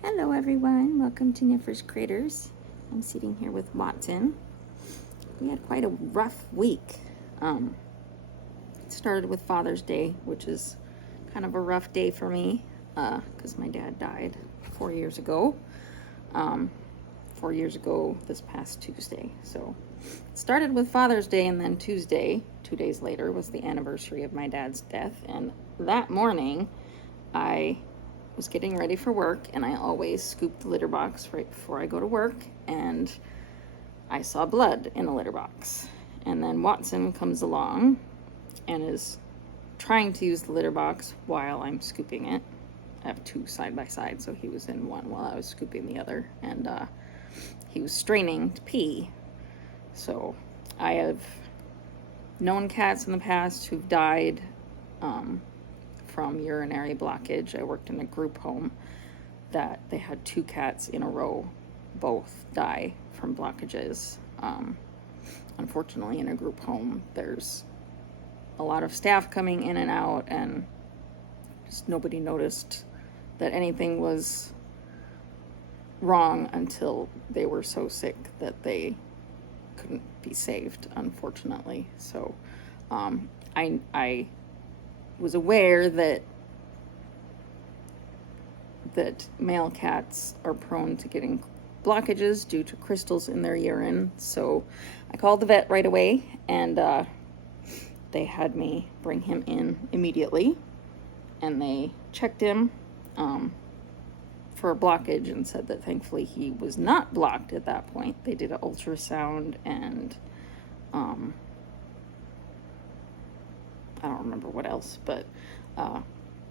Hello everyone, welcome to Niffer's Craters. I'm sitting here with Watson. We had quite a rough week. It started with Father's Day, which is kind of a rough day for me because my dad died 4 years ago. 4 years ago this past Tuesday. So it started with Father's Day, and then Tuesday, 2 days later, was the anniversary of my dad's death. And that morning, I was getting ready for work, and I always scoop the litter box right before I go to work, and I saw blood in the litter box. And then Watson comes along and is trying to use the litter box while I'm scooping it. I have two side by side, so he was in one while I was scooping the other, and he was straining to pee. So I have known cats in the past who've died from urinary blockage. I worked in a group home that they had two cats in a row both die from blockages. Unfortunately, in a group home, there's a lot of staff coming in and out, and just nobody noticed that anything was wrong until they were so sick that they couldn't be saved, unfortunately. So I was aware that male cats are prone to getting blockages due to crystals in their urine. So I called the vet right away, and they had me bring him in immediately, and they checked him for a blockage and said that thankfully he was not blocked at that point. They did an ultrasound, and I don't remember what else, but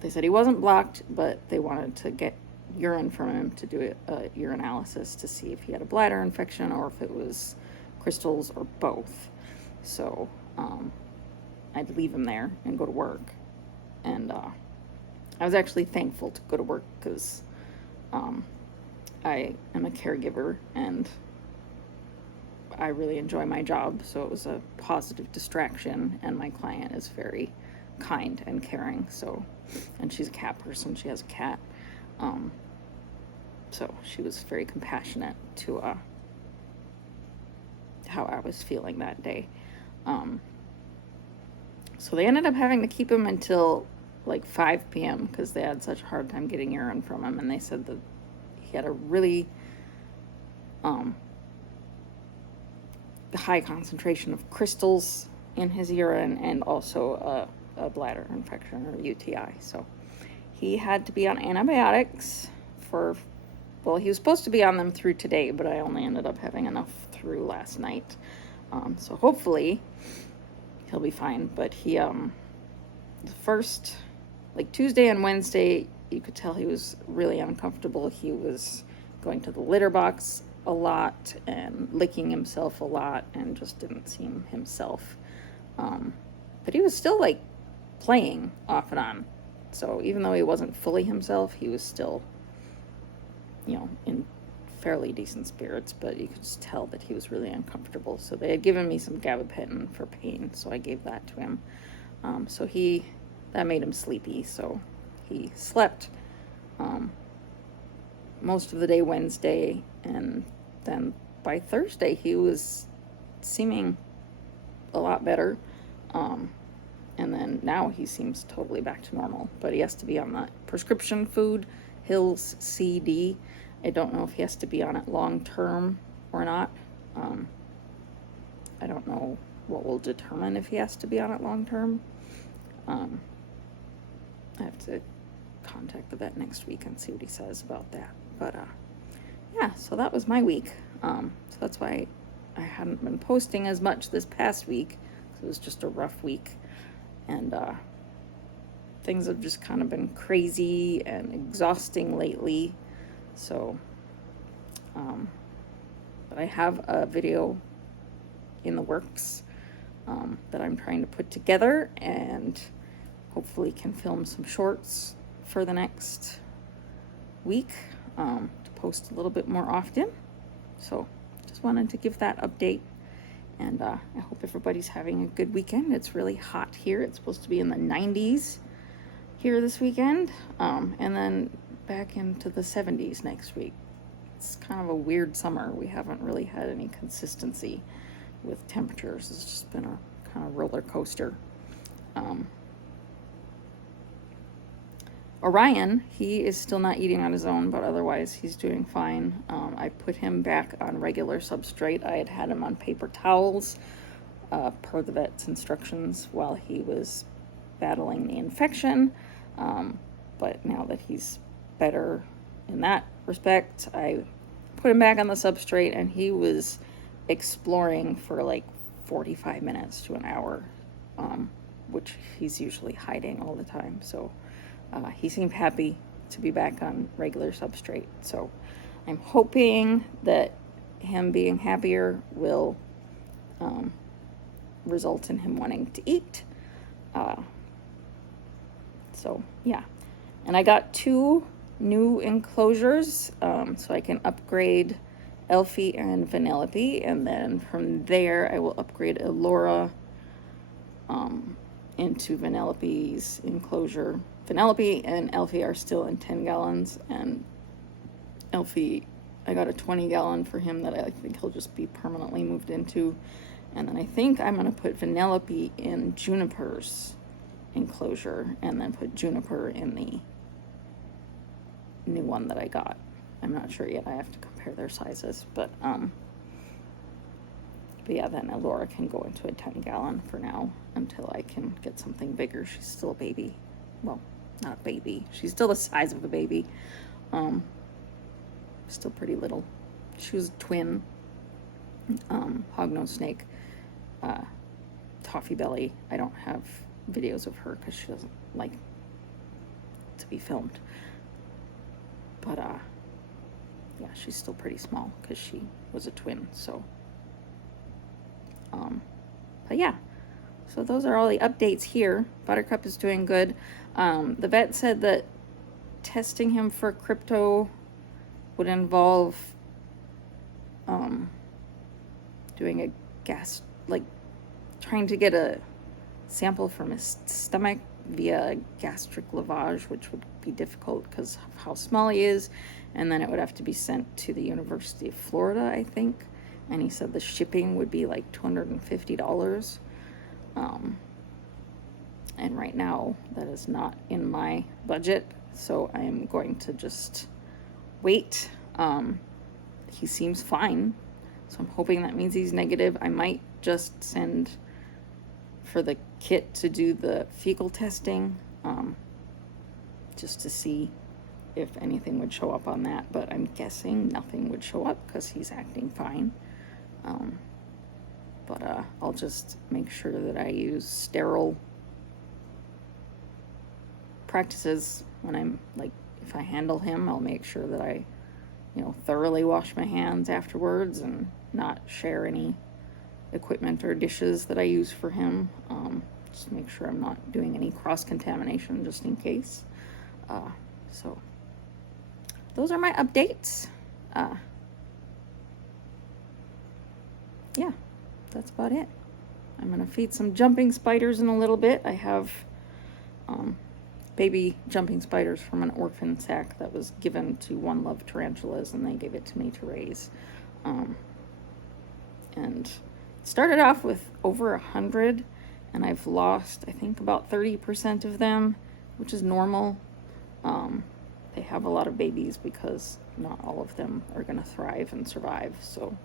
they said he wasn't blocked, but they wanted to get urine from him to do a urinalysis to see if he had a bladder infection or if it was crystals or both. So I'd leave him there and go to work. And I was actually thankful to go to work because I am a caregiver and I really enjoy my job, so it was a positive distraction, and my client is very kind and caring, so, and she's a cat person, she has a cat, so she was very compassionate to how I was feeling that day. So they ended up having to keep him until like 5 p.m. because they had such a hard time getting urine from him, and they said that he had a really high concentration of crystals in his urine and also a bladder infection or UTI. So he had to be on antibiotics for, well, he was supposed to be on them through today, but I only ended up having enough through last night. So hopefully he'll be fine. But he, the first, like Tuesday and Wednesday, you could tell he was really uncomfortable. He was going to the litter box a lot and licking himself a lot and just didn't seem himself. But he was still like playing off and on. So even though he wasn't fully himself, he was still, in fairly decent spirits, but you could just tell that he was really uncomfortable. So they had given me some gabapentin for pain, so I gave that to him. So that made him sleepy, so he slept most of the day Wednesday, and then by Thursday he was seeming a lot better, and then now he seems totally back to normal, but he has to be on the prescription food, Hills CD. I don't know if he has to be on it long term or not. I don't know what will determine if he has to be on it long term. I have to contact the vet next week and see what he says about that. But yeah, so that was my week. So that's why I hadn't been posting as much this past week. It was just a rough week, and things have just kind of been crazy and exhausting lately. So but I have a video in the works that I'm trying to put together, and hopefully can film some shorts for the next week to post a little bit more often. So just wanted to give that update, and I hope everybody's having a good weekend. It's really hot here. It's supposed to be in the 90s here this weekend, and then back into the 70s next week. It's kind of a weird summer. We haven't really had any consistency with temperatures. It's just been a kind of roller coaster. Orion, he is still not eating on his own, but otherwise he's doing fine. I put him back on regular substrate. I had him on paper towels per the vet's instructions while he was battling the infection. But now that he's better in that respect, I put him back on the substrate, and he was exploring for like 45 minutes to an hour, which he's usually hiding all the time. So he seemed happy to be back on regular substrate. So I'm hoping that him being happier will result in him wanting to eat. So yeah. And I got 2 new enclosures, so I can upgrade Elfie and Vanellope, and then from there I will upgrade Elora into Vanellope's enclosure. Vanellope and Elfie are still in 10 gallons, and Elfie, I got a 20-gallon for him that I think he'll just be permanently moved into. And then I think I'm going to put Vanellope in Juniper's enclosure, and then put Juniper in the new one that I got. I'm not sure yet. I have to compare their sizes, but yeah, then Elora can go into a 10-gallon for now until I can get something bigger. She's still a baby. Well, not a baby. She's still the size of a baby. Still pretty little. She was a twin. Hognose snake. Toffee belly. I don't have videos of her because she doesn't like to be filmed. But yeah, she's still pretty small because she was a twin. So but yeah, so those are all the updates here. Buttercup is doing good. The vet said that testing him for crypto would involve doing a trying to get a sample from his stomach via gastric lavage, which would be difficult because of how small he is, and then it would have to be sent to the University of Florida, I think, and he said the shipping would be like $250. And right now that is not in my budget, so I am going to just wait. He seems fine, so I'm hoping that means he's negative. I might just send for the kit to do the fecal testing, just to see if anything would show up on that, but I'm guessing nothing would show up because he's acting fine. But I'll just make sure that I use sterile practices when I'm, like, if I handle him, I'll make sure that I, thoroughly wash my hands afterwards and not share any equipment or dishes that I use for him. Just make sure I'm not doing any cross-contamination just in case. So those are my updates. Yeah, that's about it. I'm gonna feed some jumping spiders in a little bit. I have baby jumping spiders from an orphan sack that was given to One Love Tarantulas, and they gave it to me to raise. And it started off with over 100, and I've lost, I think, about 30% of them, which is normal. They have a lot of babies because not all of them are going to thrive and survive. So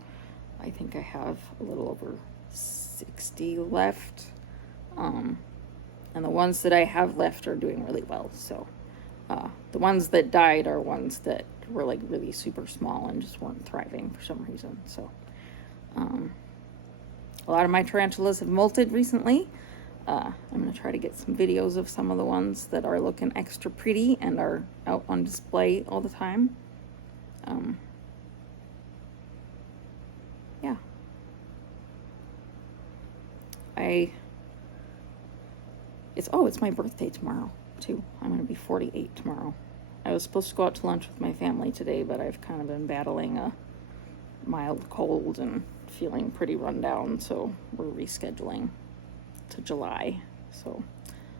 I think I have a little over 60 left. And the ones that I have left are doing really well. So the ones that died are ones that were like really super small and just weren't thriving for some reason. So a lot of my tarantulas have molted recently. I'm going to try to get some videos of some of the ones that are looking extra pretty and are out on display all the time. Yeah. It's my birthday tomorrow, too. I'm going to be 48 tomorrow. I was supposed to go out to lunch with my family today, but I've kind of been battling a mild cold and feeling pretty run down, so we're rescheduling to July. So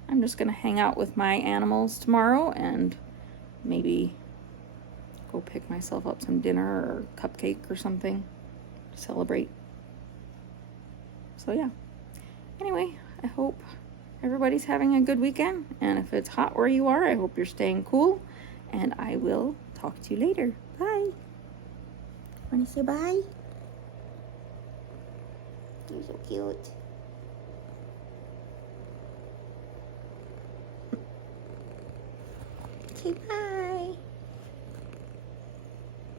I'm just going to hang out with my animals tomorrow and maybe go pick myself up some dinner or cupcake or something to celebrate. So yeah. Anyway, I hope everybody's having a good weekend. And if it's hot where you are, I hope you're staying cool. And I will talk to you later. Bye. Want to say bye? You're so cute. Say bye.